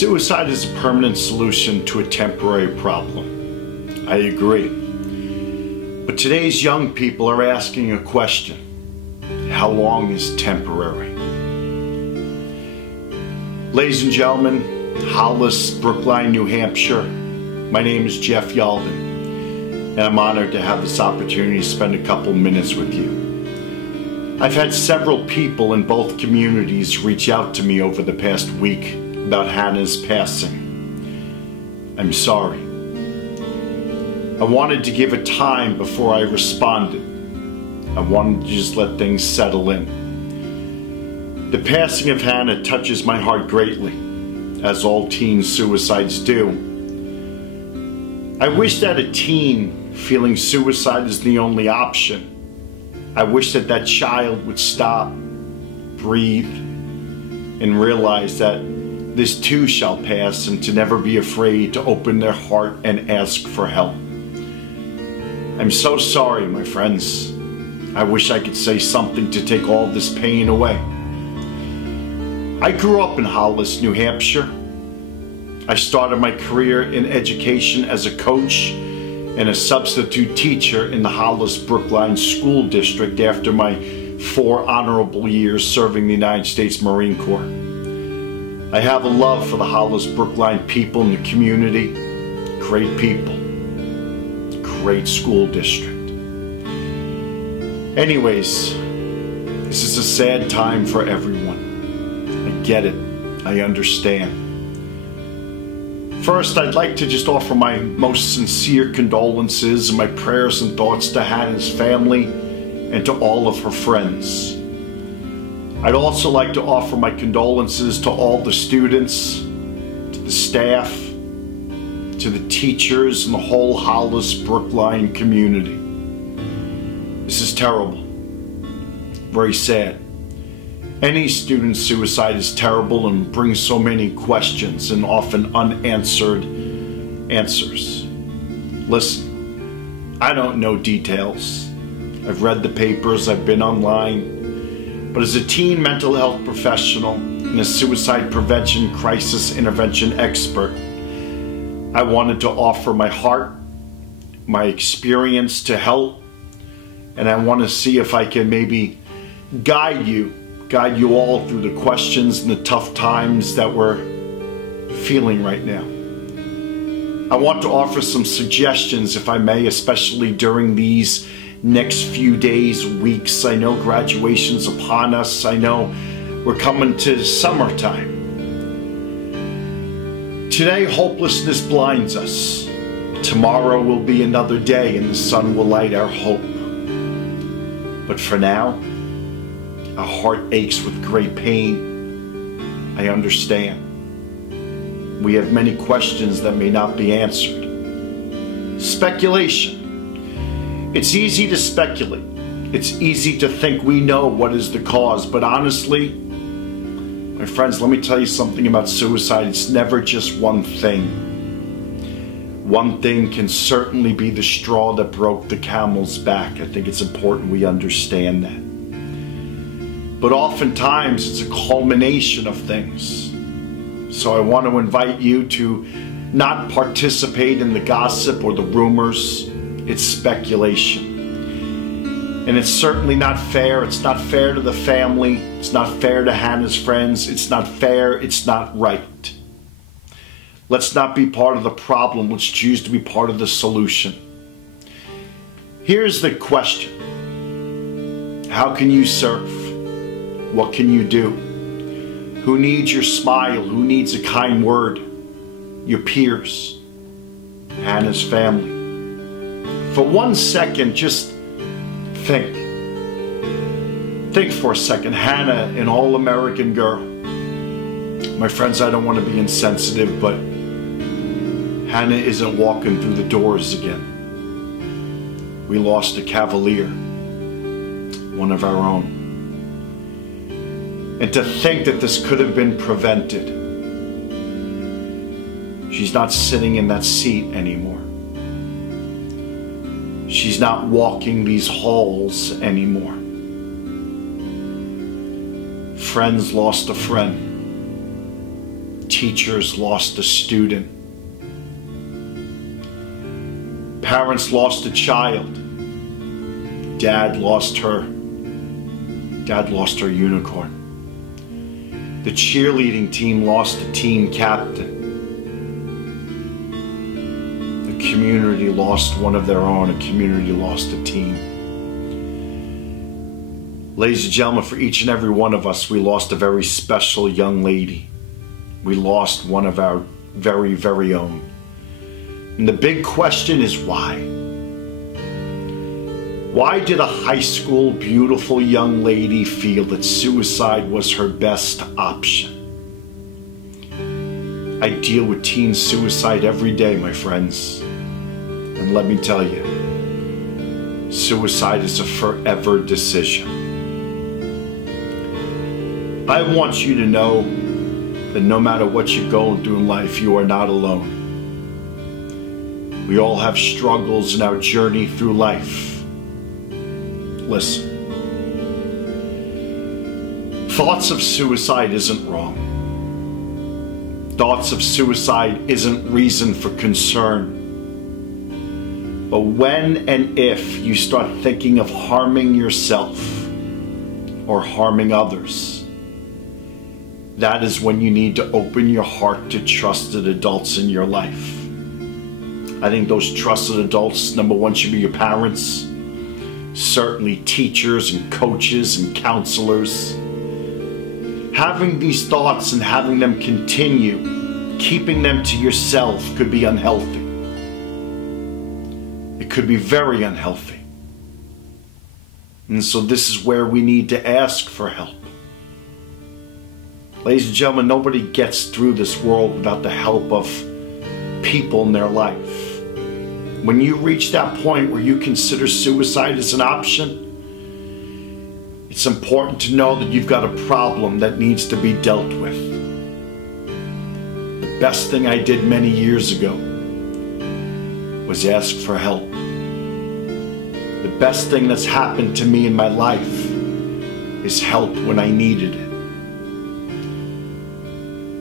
Suicide is a permanent solution to a temporary problem. I agree. But today's young people are asking a question. How long is temporary? Ladies and gentlemen, Hollis Brookline, New Hampshire, my name is Jeff Yalden, and I'm honored to have this opportunity to spend a couple minutes with you. I've had several people in both communities reach out to me over the past week about Hannah's passing. I'm sorry. I wanted to give it time before I responded. I wanted to just let things settle in. The passing of Hannah touches my heart greatly, as all teen suicides do. I wish that a teen feeling suicide is the only option. I wish that that child would stop, breathe, and realize that this too shall pass, and to never be afraid to open their heart and ask for help. I'm so sorry, my friends. I wish I could say something to take all this pain away. I grew up in Hollis, New Hampshire. I started my career in education as a coach and a substitute teacher in the Hollis Brookline School District after my 4 honorable years serving the United States Marine Corps. I have a love for the Hollis Brookline people in the community. Great people. Great school district. Anyways, this is a sad time for everyone. I get it. I understand. First, I'd like to just offer my most sincere condolences and my prayers and thoughts to Hannah's family and to all of her friends. I'd also like to offer my condolences to all the students, to the staff, to the teachers, and the whole Hollis Brookline community. This is terrible. Very sad. Any student suicide is terrible and brings so many questions and often unanswered answers. Listen, I don't know details. I've read the papers, I've been online. But as a teen mental health professional and a suicide prevention crisis intervention expert, I wanted to offer my heart, my experience to help, and I want to see if I can maybe guide you all through the questions and the tough times that we're feeling right now. I want to offer some suggestions, if I may, especially during these next few days, weeks. I know graduation's upon us. I know we're coming to summertime. Today, hopelessness blinds us. Tomorrow will be another day and the sun will light our hope. But for now, our heart aches with great pain. I understand. We have many questions that may not be answered. Speculation. It's easy to speculate. It's easy to think we know what is the cause, but honestly, my friends, let me tell you something about suicide. It's never just one thing. One thing can certainly be the straw that broke the camel's back. I think it's important we understand that. But oftentimes it's a culmination of things. So I want to invite you to not participate in the gossip or the rumors. It's speculation. And it's certainly not fair. It's not fair to the family. It's not fair to Hannah's friends. It's not fair. It's not right. Let's not be part of the problem. Let's choose to be part of the solution. Here's the question. How can you serve? What can you do? Who needs your smile? Who needs a kind word? Your peers. Hannah's family. For 1 second, just think. Think for a second. Hannah, an all-American girl. My friends, I don't want to be insensitive, but Hannah isn't walking through the doors again. We lost a cavalier, one of our own. And to think that this could have been prevented. She's not sitting in that seat anymore. She's not walking these halls anymore. Friends lost a friend. Teachers lost a student. Parents lost a child. Dad lost her unicorn. The cheerleading team lost a team captain. The community lost one of their own. A community lost a team. Ladies and gentlemen, for each and every one of us, we lost a very special young lady. We lost one of our very, very own. And the big question is why? Why did a high school beautiful young lady feel that suicide was her best option? I deal with teen suicide every day, my friends. And let me tell you, suicide is a forever decision. I want you to know that no matter what you're going through in life, you are not alone. We all have struggles in our journey through life. Listen, thoughts of suicide isn't wrong. Thoughts of suicide isn't reason for concern. But when and if you start thinking of harming yourself or harming others, that is when you need to open your heart to trusted adults in your life. I think those trusted adults, number one, should be your parents. Certainly teachers and coaches and counselors. Having these thoughts and having them continue, keeping them to yourself could be unhealthy. It could be very unhealthy. And so this is where we need to ask for help. Ladies and gentlemen, nobody gets through this world without the help of people in their life. When you reach that point where you consider suicide as an option, it's important to know that you've got a problem that needs to be dealt with. The best thing I did many years ago was ask for help. The best thing that's happened to me in my life is help when I needed it.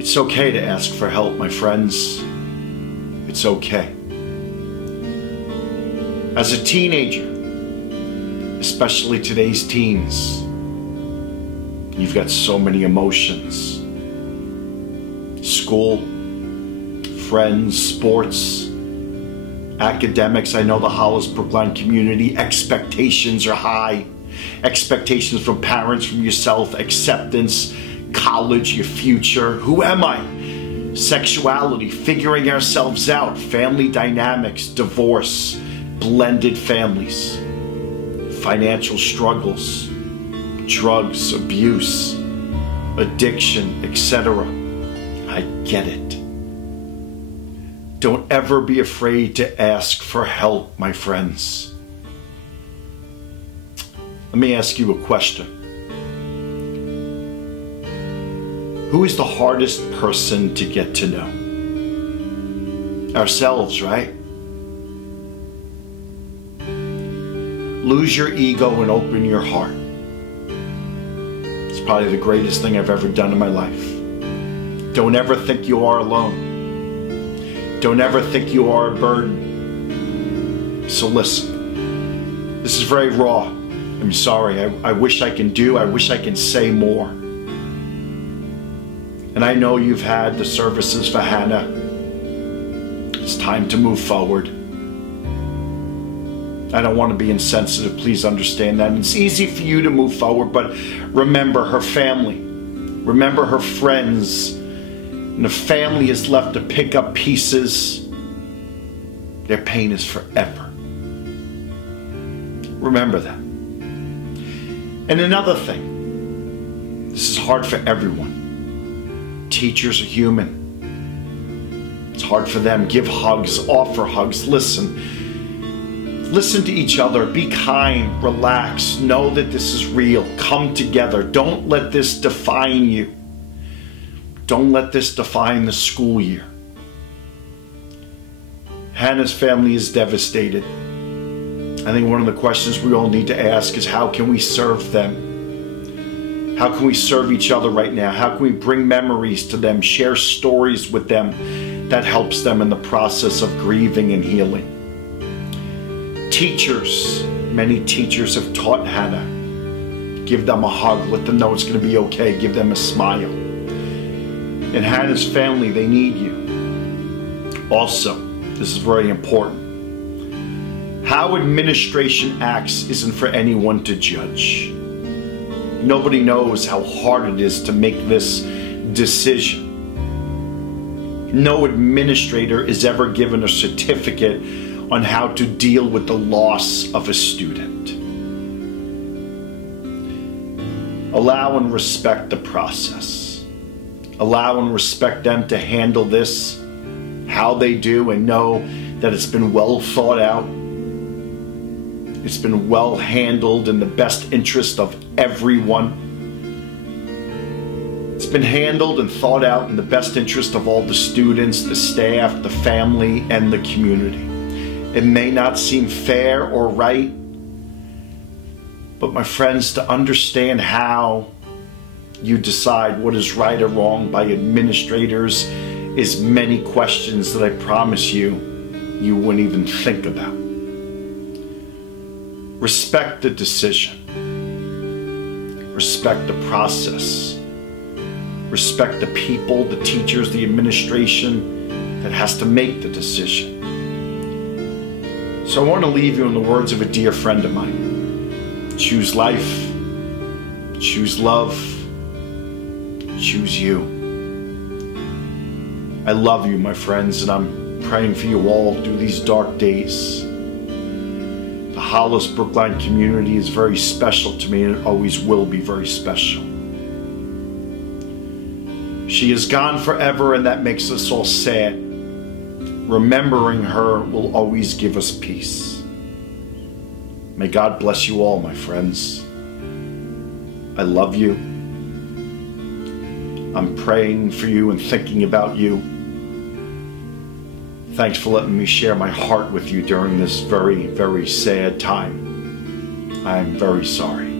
It's okay to ask for help, my friends. It's okay. As a teenager, especially today's teens, you've got so many emotions. School, friends, sports, academics. I know the Hollis Brookline community, expectations are high. Expectations from parents, from yourself, acceptance, college, your future. Who am I? Sexuality, figuring ourselves out, family dynamics, divorce, blended families, financial struggles, drugs, abuse, addiction, etc. I get it. Don't ever be afraid to ask for help, my friends. Let me ask you a question. Who is the hardest person to get to know? Ourselves, right? Lose your ego and open your heart. It's probably the greatest thing I've ever done in my life. Don't ever think you are alone. Don't ever think you are a burden. So listen, this is very raw. I'm sorry. I wish I can say more. And I know you've had the services for Hannah. It's time to move forward. I don't want to be insensitive, please understand that. And it's easy for you to move forward, but remember her family. Remember her friends. And the family is left to pick up pieces. Their pain is forever. Remember that. And another thing, this is hard for everyone. Teachers are human. It's hard for them. Give hugs, offer hugs, listen. Listen to each other, be kind, relax, know that this is real, come together. Don't let this define you. Don't let this define the school year. Hannah's family is devastated. I think one of the questions we all need to ask is how can we serve them? How can we serve each other right now? How can we bring memories to them, share stories with them that helps them in the process of grieving and healing? Teachers, many teachers have taught Hannah. Give them a hug, let them know it's going to be okay, give them a smile. And Hannah's family, they need you. Also, this is very important. How administration acts isn't for anyone to judge. Nobody knows how hard it is to make this decision. No administrator is ever given a certificate on how to deal with the loss of a student. Allow and respect the process. Allow and respect them to handle this how they do, and know that it's been well thought out. It's been well handled in the best interest of everyone. It's been handled and thought out in the best interest of all the students, the staff, the family, and the community. It may not seem fair or right, but my friends, to understand how you decide what is right or wrong by administrators is many questions that I promise you wouldn't even think about. Respect the decision. Respect the process. Respect the people, the teachers, the administration that has to make the decision. So I want to leave you in the words of a dear friend of mine. Choose life. Choose love. Choose you. I love you, my friends, and I'm praying for you all through these dark days. The Hollis Brookline community is very special to me, and it always will be very special. She is gone forever, and that makes us all sad. Remembering her will always give us peace. May God bless you all, my friends. I love you. I'm praying for you and thinking about you. Thanks for letting me share my heart with you during this very, very sad time. I am very sorry.